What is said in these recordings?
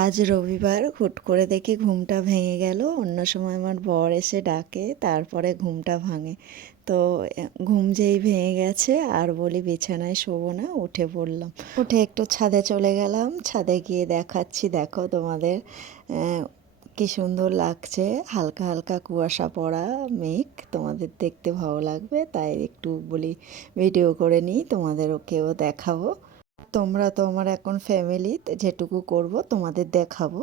আজ রবিবার হুট করে দেখি ঘুমটা ভেঙে গেল। অন্য সময় আমার বর এসে ডাকে, তারপরে ঘুমটা ভাঙে। তো ঘুম যেই ভেঙে গেছে আর বলি বিছানায় শোবো না, উঠে পড়লাম। উঠে একটু ছাদে চলে গেলাম। ছাদে গিয়ে দেখাচ্ছি, দেখো তোমাদের কি সুন্দর লাগছে। হালকা হালকা কুয়াশা পড়া মেঘ, তোমাদের দেখতে ভালো লাগবে, তাই একটু বলি ভিডিও করে নিই, তোমাদেরকেও দেখাবো। তোমরা তো আমার এখন ফ্যামিলি, যেটুকু করব তোমাদের দেখাবো,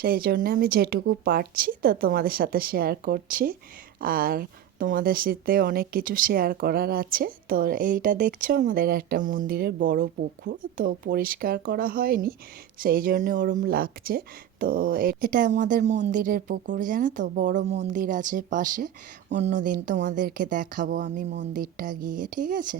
সেই জন্য আমি যেটুকু পারছি তো তোমাদের সাথে শেয়ার করছি। আর তোমাদের সাথে অনেক কিছু শেয়ার করার আছে। তো এইটা দেখছো আমাদের একটা মন্দিরের বড় পুকুর, তো পরিষ্কার করা হয়নি, সেই জন্য ওরম লাগছে। তো এটা আমাদের মন্দিরের পুকুর, জানো তো, বড় মন্দির আছে পাশে। অন্য দিন তোমাদেরকে দেখাবো আমি মন্দিরটা গিয়ে, ঠিক আছে?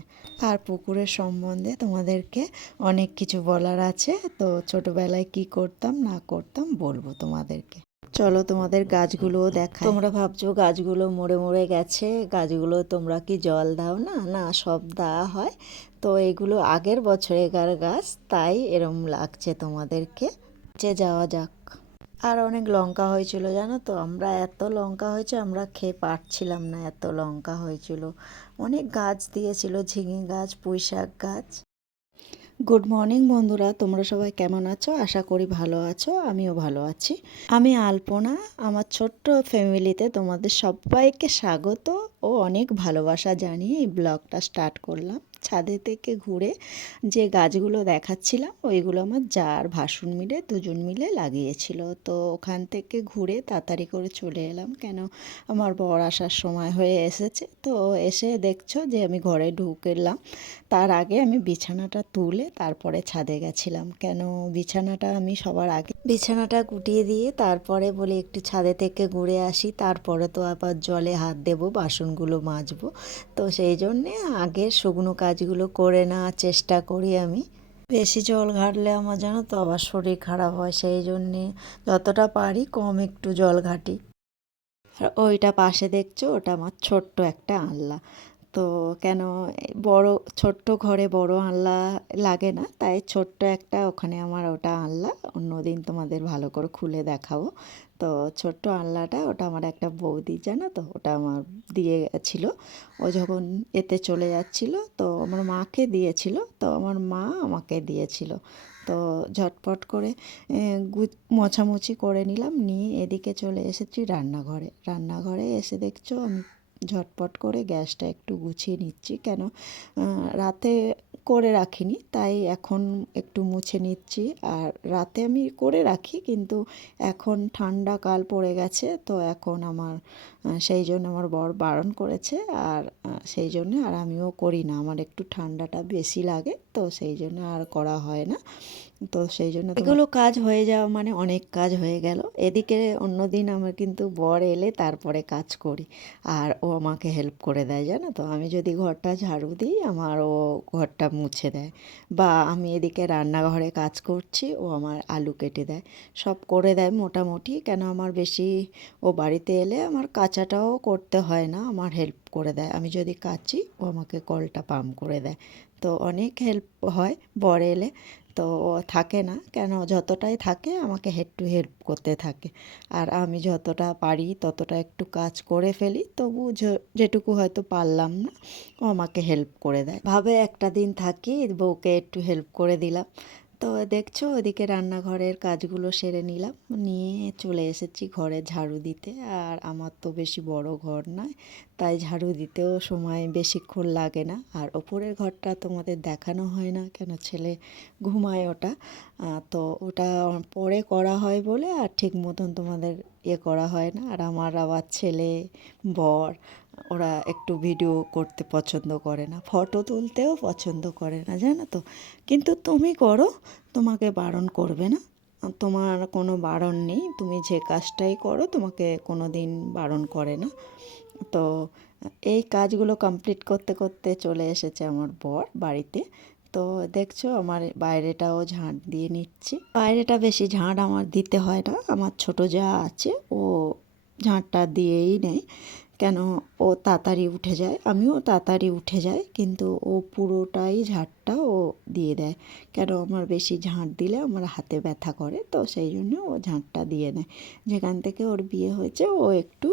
আর পুকুরের সম্বন্ধে তোমাদেরকে অনেক কিছু বলার আছে। তো ছোটবেলায় কি করতাম না করতাম বলবো তোমাদেরকে। চলো তোমাদের গাছগুলোও দেখাই। তোমরা ভাবছো গাছগুলো মরে মরে গেছে, গাছগুলো তোমরা কি জল দাও না? না, সব দেওয়া হয়। তো এগুলো আগের বছরের গাছ, তাই এরম লাগছে তোমাদেরকে। যে যাওয়া যাক। আর অনেক লঙ্কা হয়েছিল, জানো তো, আমরা এত লঙ্কা হয়েছে আমরা খেয়ে পারছিলাম না, এত লঙ্কা হয়েছিল। অনেক গাছ দিয়েছিল, ঝিঙে গাছ, পুঁই শাক গাছ। গুড মর্নিং বন্ধুরা, তোমরা সবাই কেমন আছো? আশা করি ভালো আছো, আমিও ভালো আছি। আমি আলপনা, আমার ছোট্ট ফ্যামিলিতে তোমাদের সবাইকে স্বাগত ও অনেক ভালোবাসা জানিয়ে এই ব্লগটা স্টার্ট করলাম। ছাদে থেকে ঘুরে যে গাছগুলো দেখাচ্ছিলাম ওইগুলো আমার জার ভাসুন মিলে দুজন মিলে লাগিয়েছিল। তো ওখান থেকে ঘুরে তাড়াতাড়ি করে চলে এলাম, কেন আমার বর আসার সময় হয়ে এসেছে। তো এসে দেখছো যে আমি ঘরে ঢুকেলাম, তার আগে আমি বিছানাটা তুলে তারপরে ছাদে গেছিলাম। কেন বিছানাটা আমি সবার আগে বিছানাটা গুটিয়ে দিয়ে তারপরে বলি একটু ছাদে থেকে ঘুরে আসি, তারপরে তো আবার জলে হাত দেবো, বাসনগুলো মাজবো। তো সেই জন্যে আগের শুকনো কাজগুলো করে নেওয়ার চেষ্টা করি আমি। বেশি জল ঘাটলে আমার, জানো তো, আবার শরীর খারাপ হয়, সেই জন্যে যতটা পারি কম একটু জল ঘাটি। আর ওইটা পাশে দেখছো, ওটা আমার ছোট্ট একটা আনলা। তো কেন বড় ছোট্ট ঘরে বড় আনলা লাগে না, তাই ছোট্ট একটা ওখানে আমার ওটা আনলা। অন্যদিন তোমাদের ভালো করে খুলে দেখাবো। তো ছোট্ট আনলাটা ওটা আমার একটা বৌদি, জানো তো, ওটা আমার দিয়ে গেছিল। ও যখন এতে চলে যাচ্ছিল তো আমার মাকে দিয়েছিল, তো আমার মা আমাকে দিয়েছিল। তো ঝটপট করে মোছামুছি করে নিলাম, নিয়ে এদিকে চলে এসেছি রান্নাঘরে। রান্নাঘরে এসে দেখছো আমি ঝটপট করে গ্যাসটা একটু গুছিয়ে নিচ্ছি, কেন রাতে করে রাখিনি, তাই এখন একটু মুছে নিচ্ছি। আর রাতে আমি করে রাখি, কিন্তু এখন ঠান্ডা কাল পড়ে গেছে, তো এখন আমার সেই জন্য আমার বর বারণ করেছে। আর সেই জন্য আর আমিও করি না, আমার একটু ঠান্ডাটা বেশি লাগে, তো সেই জন্য আর করা হয় না। তো সেই জন্য এগুলো কাজ হয়ে যাওয়া মানে অনেক কাজ হয়ে গেল। এদিকে অন্য দিন আমার কিন্তু বর এলে তারপরে কাজ করি, আর ও আমাকে হেল্প করে দেয়, জানো তো। আমি যদি ঘরটা ঝাড়ু দিই আমার ও ঘরটা মুছে দেয়, বা আমি এদিকে রান্নাঘরে কাজ করছি ও আমার আলু কেটে দেয়, সব করে দেয় মোটামুটি। কেন আমার বেশি ও বাড়িতে এলে আমার কাচাটাও করতে হয় না, আমার হেল্প করে দেয়। আমি যদি কাচি ও আমাকে কলটা পাম্প করে দেয়, তো অনেক হেল্প হয় বর এলে। তো ও থাকে না, কেন যতটাই থাকে আমাকে একটু হেল্প করতে থাকে। আর আমি যতটা পারি ততটা একটু কাজ করে ফেলি, তবু যেটুকু হয়তো পারলাম না ও আমাকে হেল্প করে দেয়, ভাবে একটা দিন থাকি বউকে একটু হেল্প করে দিলাম। তো দেখছো ওদিকে রান্নাঘরের কাজগুলো সেরে নিলাম, নিয়ে চলে এসেছি ঘরে ঝাড়ু দিতে। আর আমার তো বেশি বড় ঘর নয়, তাই ঝাড়ু দিতেও সময় বেশিক্ষণ লাগে না। আর ওপরের ঘরটা তোমাদের দেখানো হয় না, কেন ছেলে ঘুমায় ওটা। তো ওটা পরে করা হয় বলে আর ঠিক মতন তোমাদের করা হয় না। আর আমার আবার ছেলে, বর, ওরা একটু ভিডিও করতে পছন্দ করে না, ফটো তুলতেও পছন্দ করে না, জানো তো। কিন্তু তুমি করো, তোমাকে বারণ করবে না, তোমার কোনো বারণ নেই, তুমি যে কাজটাই করো তোমাকে কোনো দিন বারণ করে না। তো এই কাজগুলো কমপ্লিট করতে করতে চলে এসেছে আমার বর বাড়িতে। তো দেখছো আমার বাইরেটাও ঝাঁট দিয়ে নিচ্ছি। বাইরেটা বেশি ঝাঁট আমার দিতে হয় না, আমার ছোটো যা আছে ও ঝাঁটটা দিয়েই নেয়। কেন ও তাড়াতাড়ি উঠে যায়, আমিও তাড়াতাড়ি উঠে যাই, কিন্তু ও পুরোটাই ঝাঁটটা ও দিয়ে দেয়। কেন আমার বেশি ঝাঁট দিলে আমার হাতে ব্যথা করে, তো সেই জন্য ও ঝাঁটটা দিয়ে নেয়। যেখান থেকে ওর বিয়ে হয়েছে ও একটু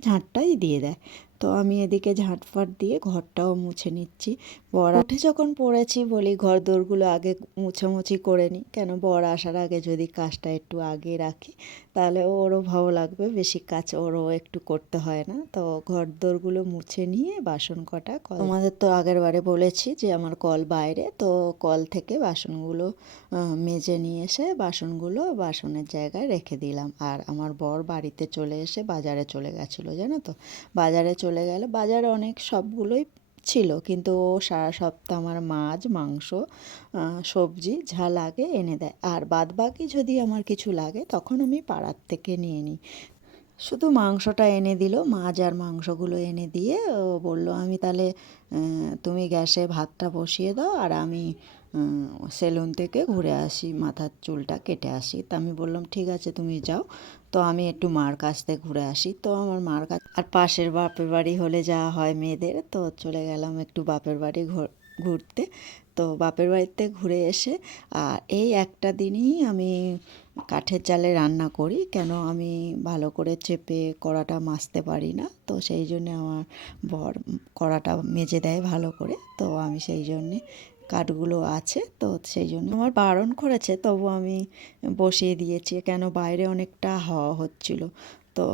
ঝাঁটটাই দিয়ে দেয়। তো আমি এদিকে ঝাঁটফাট দিয়ে ঘরটাও মুছে নিচ্ছি। বর উঠে যখন পড়েছি বলি ঘর দোরগুলো আগে মুছামুছি করে নিই, কেন বর আসার আগে যদি কাজটা একটু আগে রাখি তাহলে ওরও ভালো লাগবে, বেশি কাজ ওরও একটু করতে হয় না। তো ঘর দোরগুলো মুছে নিয়ে বাসন কটা তোমাদের তো আগের বারে বলেছি যে আমার কল বাইরে, তো কল থেকে বাসনগুলো মেজে নিয়ে এসে বাসনগুলো বাসনের জায়গায় রেখে দিলাম। আর আমার বর বাড়িতে চলে এসে বাজারে চলে গেছিলো, জানো তো। বাজারে চলে গেল, বাজারে অনেক সবগুলোই ছিল, কিন্তু ও সারা সপ্তাহ আমার মাছ মাংস সবজি যা লাগে এনে দেয়। আর বাদ বাকি যদি আমার কিছু লাগে তখন আমি পাড়ার থেকে নিয়ে নিই। শুধু মাংসটা এনে দিল, মাছ আর মাংসগুলো এনে দিয়ে ও বলল আমি তাহলে তুমি গ্যাসে ভাতটা বসিয়ে দাও আর আমি সেলুন থেকে ঘুরে আসি, মাথার চুলটা কেটে আসি। তা আমি বললাম ঠিক আছে তুমি যাও, তো আমি একটু মার কাছ থেকে ঘুরে আসি। তো আমার মার কাছ আর পাশের বাপের বাড়ি হলে যাওয়া হয় মেয়েদের, তো চলে গেলাম একটু বাপের বাড়ি ঘুরতে। তো বাপের বাড়িতে ঘুরে এসে আর এই একটা দিনই আমি কাঠের জালে রান্না করি, কেন আমি ভালো করে চেপে কড়াটা মাজতে পারি না, তো সেই জন্যে আমার বর কড়াটা মেজে দেয় ভালো করে। তো আমি সেই জন্যে কাঠগুলো আছে, তো সেই জন্য আমার বারণ করেছে, তবু আমি বসিয়ে দিয়েছি, কেন বাইরে অনেকটা হাওয়া হচ্ছিল, তো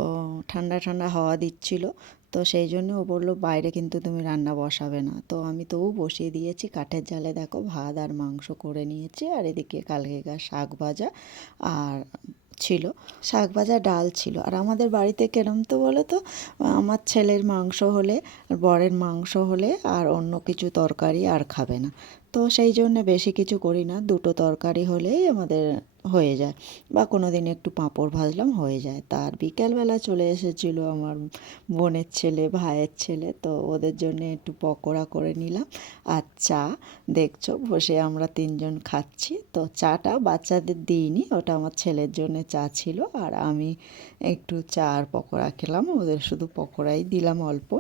ঠান্ডা ঠান্ডা হাওয়া দিচ্ছিল। তো সেই জন্য ও বললো বাইরে কিন্তু তুমি রান্না বসাবে না, তো আমি তবু বসিয়ে দিয়েছি কাঠের জালে। দেখো ভাত আর মাংস করে নিয়েছি, আর এদিকে কালকেকার শাক ভাজা আর ছিল, শাক ভাজা ডাল ছিল। আর আমাদের বাড়িতে কেরম তো বলো তো, আমার ছেলের মাংস হলে আর বরের মাংস হলে আর অন্য কিছু তরকারি আর খাবে না, তো সেই জন্য বেশি কিছু করি না, দুটো তরকারি হলেই আমাদের হয়ে যায়, বা কোনো দিন একটু পাঁপড় ভাজলাম হয়ে যায়। তার বিকেলবেলা চলে এসেছিলো আমার বোনের ছেলে ভাইয়ের ছেলে, তো ওদের জন্য একটু পকোড়া করে নিলাম আর চা। দেখছো বসে আমরা তিনজন খাচ্ছি, তো চাটা বাচ্চাদের দিইনি, ওটা আমার ছেলের জন্য চা ছিল, আর আমি একটু চা আর পকোড়া খেলাম, ওদের শুধু পকোড়াই দিলাম অল্প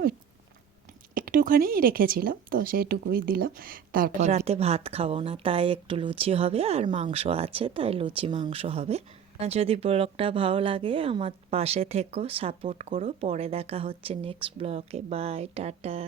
একটুখানি রেখেছিলাম, তো সেইটুকুই দিলাম। তারপর রাতে ভাত খাবো না, তাই একটু লুচি হবে, আর মাংস আছে তাই লুচি মাংস হবে। যদি ব্লগটা ভালো লাগে আমার পাশে থেকো, সাপোর্ট করো। পরে দেখা হচ্ছে নেক্সট ব্লগে। Bye, tata.